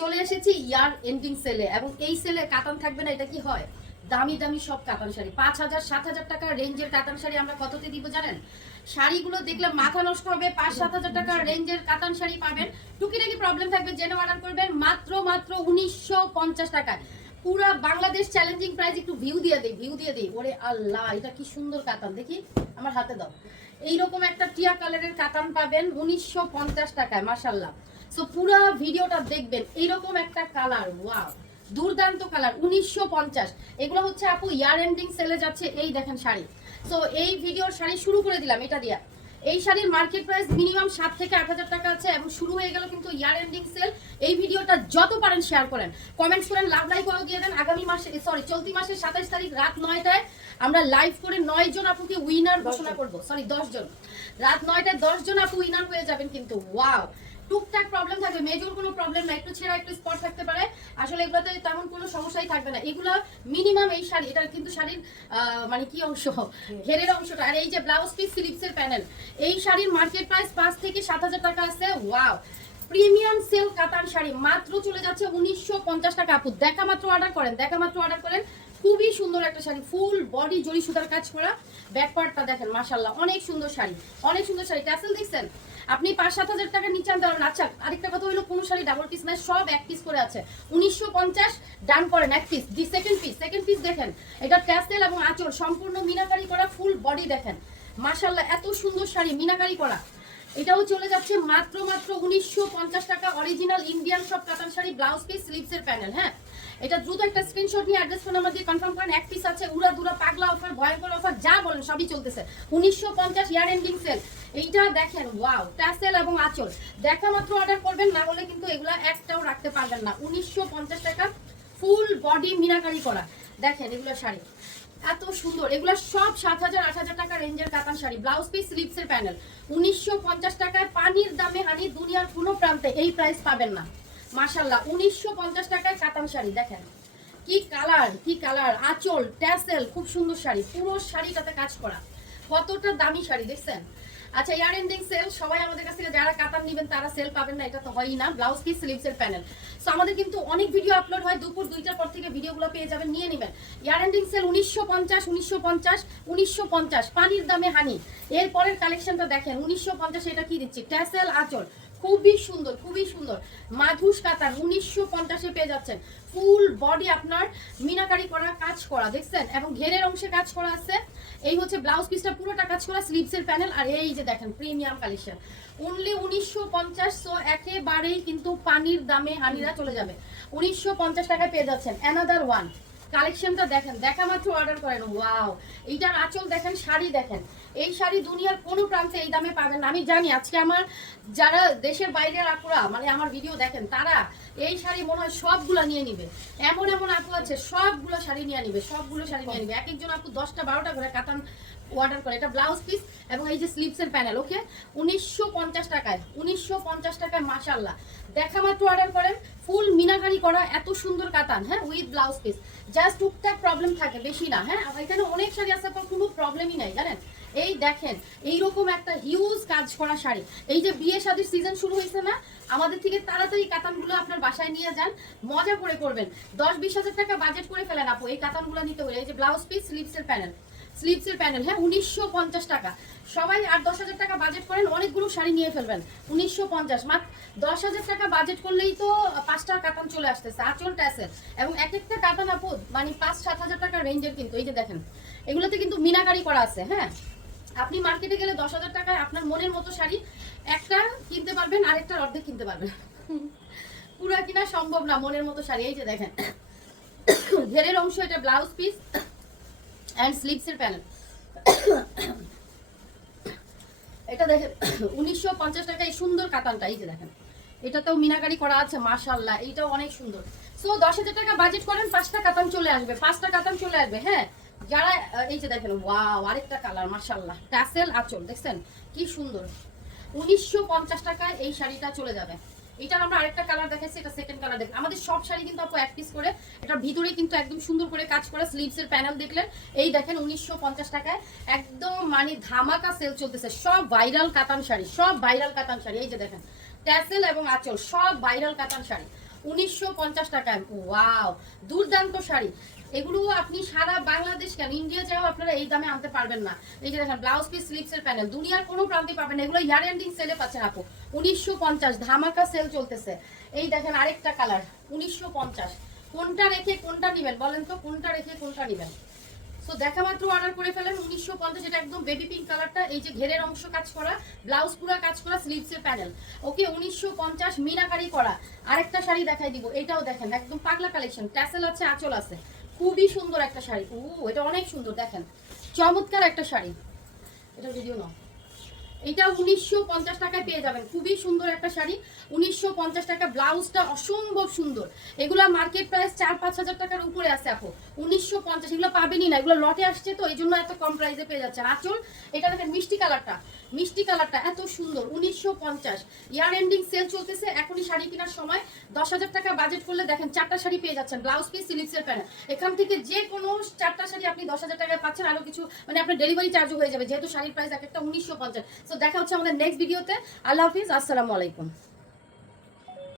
চলে এসেছি year ending সেলে এবং এই সেলে কাতান থাকবে না, এটা কি হয়? দামি দামি সব কাতান শাড়ি 5,000 7,000 টাকা রেঞ্জের কাতান শাড়ি আমরা কততে দিব জানেন? শাড়িগুলো দেখলে মাথা নষ্ট হবে। 5-7,000 টাকা রেঞ্জের কাতান শাড়ি পাবেন। টুকিটাকি প্রবলেম থাকবে, জেনে অর্ডার করবেন মাত্র 1950 টাকায়। পুরা বাংলাদেশ চ্যালেঞ্জিং প্রাইস। একটু ভিউ দিয়ে দিই। ওরে আল্লাহ, এটা কি সুন্দর কাতান, দেখি আমার হাতে দাও। এইরকম একটা টিয়া কালারের কাতান পাবেন 1950 টাকায়, মাশাআল্লাহ। সো পুরো ভিডিওটা দেখবেন। এইরকম একটা কালার, ওয়াও, দুর্দান্ত কালার, 1950। এগুলো হচ্ছে আপু ইয়ার এন্ডিং সেলে যাচ্ছে। এই দেখেন শাড়ি। সো এই ভিডিওর শাড়ি শুরু করে দিলাম এটা দিয়া। এই শাড়ির মার্কেট প্রাইস মিনিমাম 7 থেকে 8,000 টাকা আছে এবং শুরু হয়ে গেল কিন্তু ইয়ার এন্ডিং সেল। এই ভিডিওটা যত পারেন শেয়ার করেন, কমেন্টস করেন, লাভ লাইক দিয়ে দেন। আগামী মাসে চলতি মাসের 27 তারিখ রাত 9টায় আমরা লাইভ করে 9 জন আপুকে উইনার ঘোষণা করব। 10 জন। রাত 9টায় 10 জন আপু উইনার হয়ে যাবেন কিন্তু। ওয়াও, টুকটাক প্রবলেম থাকবে, মেজর কোনো প্রবলেম না, একটু ছেঁড়া একটু স্পট থাকতে পারে। আসলে এগুলোতে তেমন কোনো সমস্যাই থাকবে না। এগুলো মিনিমাম এই শাড়ি, এটা কিন্তু শাড়ির মানে কি অংশ, ঘেরের অংশটা। আর এই যে ব্লাউজ পিস স্লিপসের প্যানেল, এই শাড়ির মার্কেট প্রাইস 5 থেকে 7,000 টাকা আছে। ওয়াও, প্রিমিয়াম সেল কাতান শাড়ি মাত্র চলে যাচ্ছে 1950 টাকা। আপু দেখা মাত্র অর্ডার করেন। খুবই সুন্দর একটা শাড়ি, ফুল বডি জরি সুতার কাজ করা। ব্যাক পার্টটা দেখেন, মাশাআল্লাহ, অনেক সুন্দর শাড়ি। ট্যাসেল দেখছেন আপনি 5-7,000 টাকা নিচে আনতে পারবেন। আচ্ছা, আরেকটা কথা হলো, কোনো শাড়ি ডাবল পিস নাই, সব এক পিস করে আছে। 1950 ডান করেন, এক পিস। সেকেন্ড পিস দেখেন, এটা ট্যাসেল এবং আঁচল সম্পূর্ণ মিনাকারি করা, ফুল বডি দেখেন, মাশাআল্লাহ, এত সুন্দর শাড়ি মিনাকারি করা। এটাও চলে যাচ্ছে মাত্র 1950 টাকা। অরিজিনাল ইন্ডিয়ান সব কাতান শাড়ি, ব্লাউজ পিস স্লিভসের প্যানেল। হ্যাঁ, এটা দ্রুত একটা স্ক্রিনশট নিয়ে অ্যাড্রেস ফোন নাম্বার দিয়ে কনফার্ম করেন। এক পিস আছে, উড়া দুরা পাগলা অফার, ভয়ঙ্কর অফার, যা বলেন সবই চলতেছে। 1950 ইয়ার এন্ডিং সেল। এইটা দেখেন, ওয়াও, ট্যাসেল এবং আঁচল। দেখা মাত্র অর্ডার করবেন, না হলে কিন্তু এগুলা একটাও রাখতে পারবেন না। 1950 টাকা, ফুল বডি মিনাকারি করা। দেখেন এগুলো শাড়ি এত সুন্দর, এগুলো সব 7,000-8,000 টাকা রেঞ্জের কাতান শাড়ি, ব্লাউজ পিস স্লিভসের প্যানেল। 1950 টাকায় পানির দামে হানি, দুনিয়ার কোনো প্রান্তে এই প্রাইস পাবেন না। মাশাআল্লাহ, 1950 টাকায় কাতান শাড়ি। দেখেন কি কালার, আঁচল, ট্যাসেল, খুব সুন্দর শাড়ি, পুরো শাড়িটাতে কাজ করা। কতটা দামি শাড়ি দেখছেন। আচ্ছা, ইয়ার এন্ডিং সেল, সবাই আমাদের কাছ থেকে যারা কাতান নেবেন তারা সেল পাবেন না, এটা তো হয়ই না। ব্লাউজ পিস স্লিভসের প্যানেল। সো আমাদের কিন্তু অনেক ভিডিও আপলোড হয়, দুপুর 2টার পর থেকে ভিডিওগুলো পেয়ে যাবেন, নিয়ে নেবেন। ইয়ার এন্ডিং সেল 1950 পানির দামে হানি। এর পরের কালেকশনটা দেখেন, 1950 এটা কি দিচ্ছি, ট্যাসেল আঁচল, খুবই সুন্দর মাধুস কাতান 1950 পেয়ে যাচ্ছেন। ফুল বডি আপনার মিনাকারি করা, কাজ করা দেখছেন, এবং ঘেরের অংশে কাজ করা আছে। এই হচ্ছে ব্লাউজ পিসটা, পুরোটা কাজ করা, স্লিভসের প্যানেল। আর এই যে দেখেন প্রিমিয়াম কালেকশন, অনলি 1950। সো একেবারেই কিন্তু পানির দামে হানিরা চলে যাবে। 1950 টাকায় পেয়ে যাচ্ছেন। অ্যানাদার ওয়ান কালেকশনটা দেখেন, দেখা মাত্র অর্ডার করেন। ওয়াও, এইটার আঁচল দেখেন, শাড়ি দেখেন। এই শাড়ি দুনিয়ার কোনো প্রান্তে এই দামে পাবেন না। আমি জানি আজকে আমার যারা দেশের বাইরের আপুরা মানে আমার ভিডিও দেখেন, তারা এই শাড়ি মনে হয় সবগুলো নিয়ে নিবে। এমন আপু আছে সবগুলো শাড়ি নিয়ে নিবে, এক একজন আপু 10টা-12টা করে কাতান অর্ডার করে। এটা ব্লাউজ পিস এবং এই যে স্লিভসের প্যানেল। ওকে, 1950 টাকায় মাশাআল্লাহ, দেখা মাত্র অর্ডার করেন। ফুল মিনাকারি করা, এত সুন্দর কাতান। হ্যাঁ, উইথ ব্লাউজ পিস। জাস্ট টুকটাক প্রবলেম থাকে, বেশি না। হ্যাঁ, এখানে অনেক শাড়ি আছে, কোনো প্রবলেমই নাই জানেন। এই দেখেন এইরকম একটা হিউজ কাজ করা শাড়ি। এই যে বিয়ে শাদীর সিজন শুরু হয়েছে না, আমাদের থেকে তাড়াতাড়ি কাতানগুলো আপনার বাসায় নিয়ে যান, মজা করে করবেন। 10-20 হাজার টাকা বাজেট করে ফেলেন আপু এই কাতানগুলো নিতে হলে। এই যে ব্লাউজ পিস স্লিভসের প্যানেল। হ্যাঁ, 1950 টাকা। সবাই 8-10 হাজার টাকা বাজেট করেন, অনেকগুলো শাড়ি নিয়ে ফেলবেন। 1950, মাত্র 10,000 টাকা বাজেট করলেই তো 5টা কাতান চলে আসতেছে, আঁচল ট্যাসেল। এবং এক একটা কাতান আপু মানে 5-7 হাজার টাকার রেঞ্জের কিন্তু। এই যে দেখেন এগুলোতে কিন্তু মিনাকারি করা আছে। হ্যাঁ, আপনি মার্কেটে গেলে 10,000 টাকায় আপনার মনের মতো শাড়ি একটা কিনতে পারবেন, আরেকটার অর্ধেক কিনতে পারবেন। পুরা কিনা সম্ভব না মনের মতো শাড়ি। এই যে দেখেন ঘেরের অংশ, এটা ব্লাউজ পিস এন্ড স্লিভসের প্যানেল। এটা দেখেন 1950 টাকায় সুন্দর কাতানটা। এই যে দেখেন এটাতেও মিনাকারি করা আছে, মাশাআল্লাহ, এইটাও অনেক সুন্দর। সো 10,000 টাকা বাজেট করেন, 5টা কাতান চলে আসবে। হ্যাঁ, যারা এই যে দেখেন, ওয়াও, আরেকটা কালার, মাশাআল্লাহ, ট্যাসেল আঁচল দেখছেন কি সুন্দর। 1950 টাকায় এই শাড়িটা চলে যাবে। এটার আমরা আরেকটা কালার দেখাচ্ছি, এটা সেকেন্ড কালার। দেখেন আমাদের সব শাড়ি কিন্তু আপু এক পিস করে, এটার ভিতরে কিন্তু একদম সুন্দর করে কাজ করা, স্লিভসের প্যানেল দেখলেন। এই দেখেন 1950 টাকায় একদম মানে ধামাকা সেল চলতেছে। সব ভাইরাল কাতান শাড়ি। এই যে দেখেন ট্যাসেল এবং আঁচল, সব ভাইরাল কাতান শাড়ি। 1950 টাকায়। ওয়াও, দুর্দান্ত শাড়ি। এগুলো আপনি সারা বাংলাদেশ কেন ইন্ডিয়া যাও আপনারা এই দামে আনতে পারবেন না। এই যে দেখেন ব্লাউজ পিস স্লিপসের প্যানেল, দুনিয়ার কোনো প্রান্তে পাবেন না। এগুলো ইয়ার এন্ডিং সেলে পাচ্ছেন আপু 1950, ধামাকা সেল চলতেছে। এই দেখেন আরেকটা কালার 1950। কোনটা রেখে কোনটা নেবেন বলেন তো, কোনটা রেখে কোনটা নেবেন? সো দেখা মাত্র অর্ডার করে ফেলেন 1950। এটা একদম বেবি পিঙ্ক কালারটা, এই যে ঘেরের অংশ কাজ করা, ব্লাউজ পুরো কাজ করা, স্লিভসের প্যানেল। ওকে 1950 মিনাকারি করা। আরেকটা শাড়ি দেখাই দিব, এটাও দেখেন একদম পাগলা কালেকশন, ট্যাসেল আছে, আঁচল আছে, খুবই সুন্দর একটা শাড়ি। এটা অনেক সুন্দর, দেখেন চমৎকার একটা শাড়ি। এটা ভিডিও নাও। এটা 1950 টাকায় পেয়ে যাবেন, খুবই সুন্দর একটা শাড়ি। 1950 টাকা, ব্লাউজটা অসম্ভব সুন্দর। এগুলা মার্কেট প্রাইস 4-5 হাজার টাকার উপরে আছে আপু। 1950 এগুলো পাবেনই না, এগুলো লটে আসছে তো এই জন্য এত কম প্রাইসে পেয়ে যাচ্ছেন। আঁচল এটা দেখেন মিষ্টি কালারটা, মিষ্টি কালারটা এত সুন্দর। 1950 ইয়ার এন্ডিং সেল চলতেছে, এখনই শাড়ি কেনার সময়। 10,000 টাকা বাজেট করলে দেখেন 4টা শাড়ি পেয়ে যাচ্ছেন, ব্লাউজ পিস স্লিভসের প্যানেল। এখান থেকে যে কোনো 4টা শাড়ি আপনি 10,000 টাকায় পাচ্ছেন, আরো কিছু মানে আপনার ডেলিভারি চার্জও হয়ে যাবে, যেহেতু শাড়ির প্রাইস এক একটা 1950। তো দেখা হচ্ছে আমাদের নেক্সট ভিডিওতে। আল্লাহ হাফিজ, আসসালামু আলাইকুম।